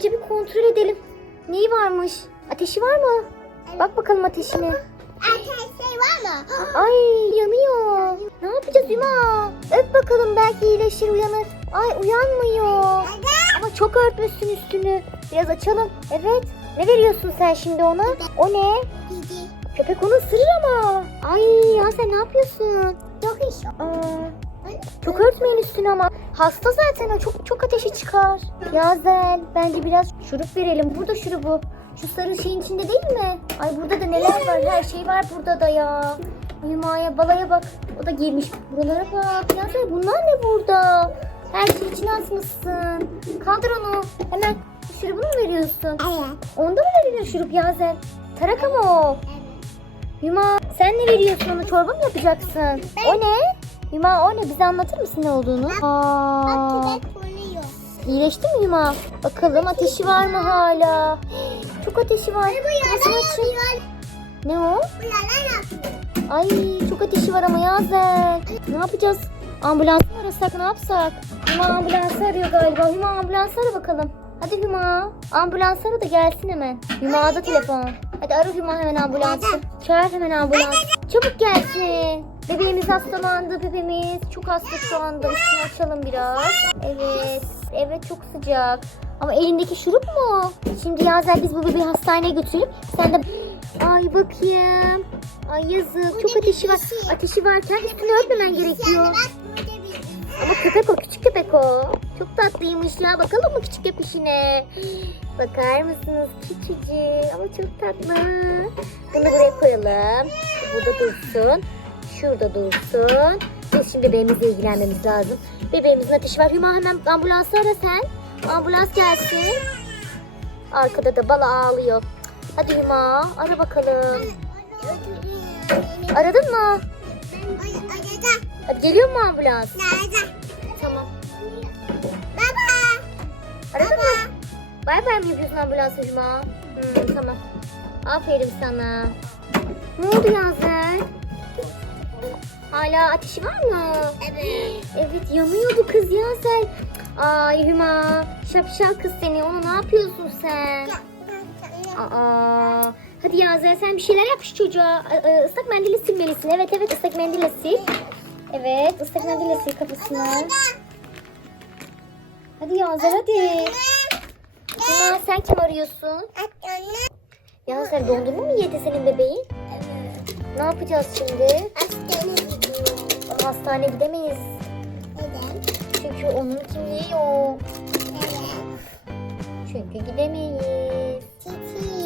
önce bir kontrol edelim. Neyi varmış? Ateşi var mı? Bak bakalım ateşine. Ateşi var mı? Ay yanıyor. Ne yapacağız Hüma? Öp bakalım belki iyileşir uyanır. Ay uyanmıyor. Ama çok örtmüşsün üstünü. Biraz açalım. Evet. Ne veriyorsun sen şimdi ona? O ne? Köpek onu ısırır ama. Ay ya sen ne yapıyorsun? Çok iş. Aa, çok örtmeyin üstünü ama. Hasta zaten o çok çok ateşi çıkar. Yazel bence biraz şurup verelim. Burada şurubu. Şu sarı şeyin içinde değil mi? Ay burada da neler var? Her şey var burada da ya. Hümaya balaya bak. O da giymiş. Buralara bak. Yazel bunlar ne burada? Her şey içine atmışsın. Kaldır onu. Hemen şurubunu mu veriyorsun? Evet. Onda mı verilir şurup Yazel? Tarak ama o. Hüma sen ne veriyorsun onu çorba mı yapacaksın? O ne? Hüma o ne bize anlatır mısın ne olduğunu? Aa, Bak konuyor. iyileşti mi Hüma? Bakalım ateşi var mı hala? Çok ateşi var. Yalan açın. Ne o? Ay çok ateşi var ama Yazel. Ne yapacağız? Ambulans mı arasak ne yapsak? Hüma ambulansı arıyor galiba. Hüma ambulansı ara bakalım. Hadi Hüma. Ambulans ara da gelsin hemen. Hüma'da telefon. Hadi ara Hüma hemen ambulansı. Çağır hemen ambulans. Çabuk gelsin. Bebeğimiz hastalandı. Bebeğimiz çok hasta şu anda. Üstünü açalım biraz. Evet. Evet çok sıcak. Ama elindeki şurup mu? Şimdi Yazel biz bu bebeği hastaneye götürelim. Sen de... Ay bakayım. Ay yazık. Çok ateşi var. Ateşi varken üstünü örtmemen gerekiyor. Ama köpek o, küçük köpek o. Çok tatlıymış ya. Bakalım mı küçük köpeşine? Bakar mısınız? Küçücük ama çok tatlı. Bunu buraya koyalım. Burada dursun. Şurada dursun. Biz şimdi bebeğimizle ilgilenmemiz lazım. Bebeğimizin ateşi var. Hüma hemen ambulansı ara sen. Ambulans gelsin. Arkada da bala ağlıyor. Hadi Hüma ara bakalım. Aradın mı? Arada. Hadi geliyor mu ambulans? Nerede? Tamam. Baba. Aradın mı? Bay bay mı yapıyorsun ambulansa Cuma? Hmm, tamam. Aferin sana. Ne oldu Yazer? Hala ateşi var mı? Evet. Evet yanıyor bu kız Yazer. Ay Hüma. Şapşal kız seni. Onu ne yapıyorsun sen? Aa. Hadi Yazer sen bir şeyler yap şu çocuğa. Ee, e, Islak mendille silmelisin. Evet evet ıslak mendille sil. Evet ıslak mendille sil kafasını. Hadi Yazer hadi. Hüma sen kim arıyorsun? Yazer dondurma mı yedi senin bebeğin? Ne yapacağız şimdi? Aa, Hastaneye gidemeyiz. Çünkü onun kimliği yok. Çünkü gidemeyiz.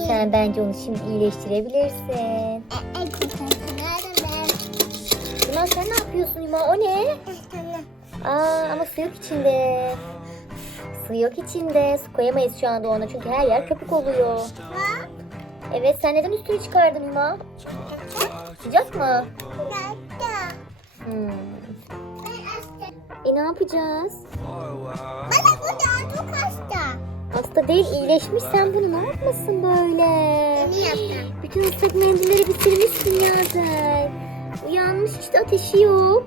Sen bence onu şimdi iyileştirebilirsin. Hüma sen ne yapıyorsun Hüma? O ne? Aa ama su yok içinde. Su yok içinde. Su koyamayız şu anda ona çünkü her yer köpük oluyor. Evet sen neden üstünü çıkardın Hüma? Sıcak mı? Hmm. E ne yapacağız? Hasta değil iyileşmiş sen bunu ne yapmasın böyle? Bütün ıslak mendilleri bitirmişsin Yazel. Uyanmış işte ateşi yok.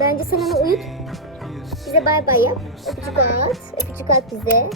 Bence sen onu uyut. Bize bay bay yap. Öpücük at. Öpücük at bize.